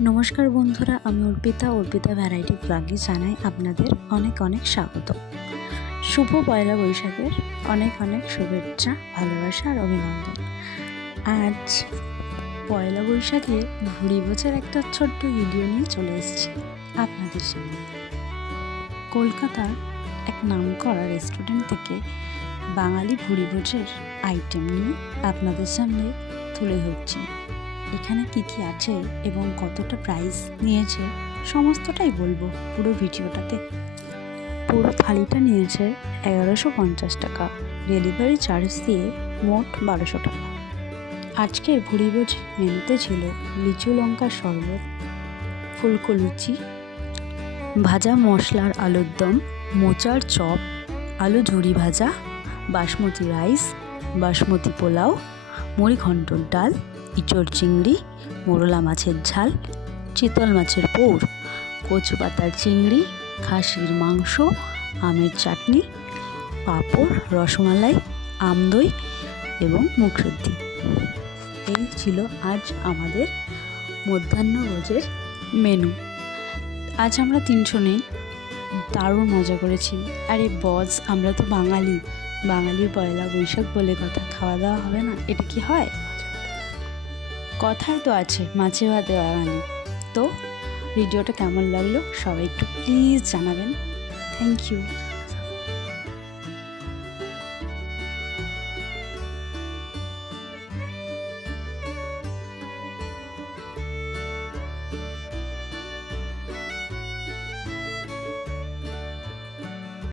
নমস্কার বন্ধুরা, আমি অর্পিতা ভ্যারাইটি ব্লগে জানাই আপনাদের অনেক অনেক স্বাগত। শুভ পয়লা বৈশাখের অনেক অনেক শুভেচ্ছা, ভালোবাসা আর অভিনন্দন। আজ পয়লা বৈশাখে ভুড়ি ভোজের একটা ছোট্ট ভিডিও নিয়ে চলে এসেছি আপনাদের সামনে। কলকাতার এক নামকরা রেস্টুরেন্ট থেকে বাঙালি ভুড়ি ভোজের আইটেম নিয়ে আপনাদের সামনে তুলে ধরছি। এখানে কি কি আছে এবং কতটা প্রাইস নিয়েছে সমস্তটাই বলবো পুরো ভিডিওটাতে। পুরো থালিটা নিয়েছে 1150 টাকা, ডেলিভারি চার্জ দিয়ে মোট 1200 টাকা। আজকের ভুড়িভোজ মেনুতে ছিল লিচু লঙ্কার শরবত, ফুলকো লুচি, ভাজা মশলার আলুর দম, মোচার চপ, আলু ঝুরি ভাজা, বাসমতি রাইস, বাসমতি পোলাও, মুড়ি ঘন্টর ডাল, ইঁচড় চিংড়ি, মোরলা মাছের ঝাল, চিতল মাছের পৌর, কচু পাতার চিংড়ি, খাসির মাংস, আমের চাটনি, পাঁপড়, রসমালাই, আমদই এবং মুখশুদ্ধি। এই ছিল আজ আমাদের মধ্যাহ্নভোজের মেনু। আজ আমরা 3 নেই, দারুণ মজা করেছি। আরে বস, আমরা তো বাঙালির পয়লা বৈশাখ বলে কথা, খাওয়া দাওয়া হবে না? এটা কি হয়? কথাই তো আছে, মাছে ভাতে বাঙালি। তো ভিডিওটা কেমন লাগলো সবাই একটু প্লিজ জানাবেন। Thank you.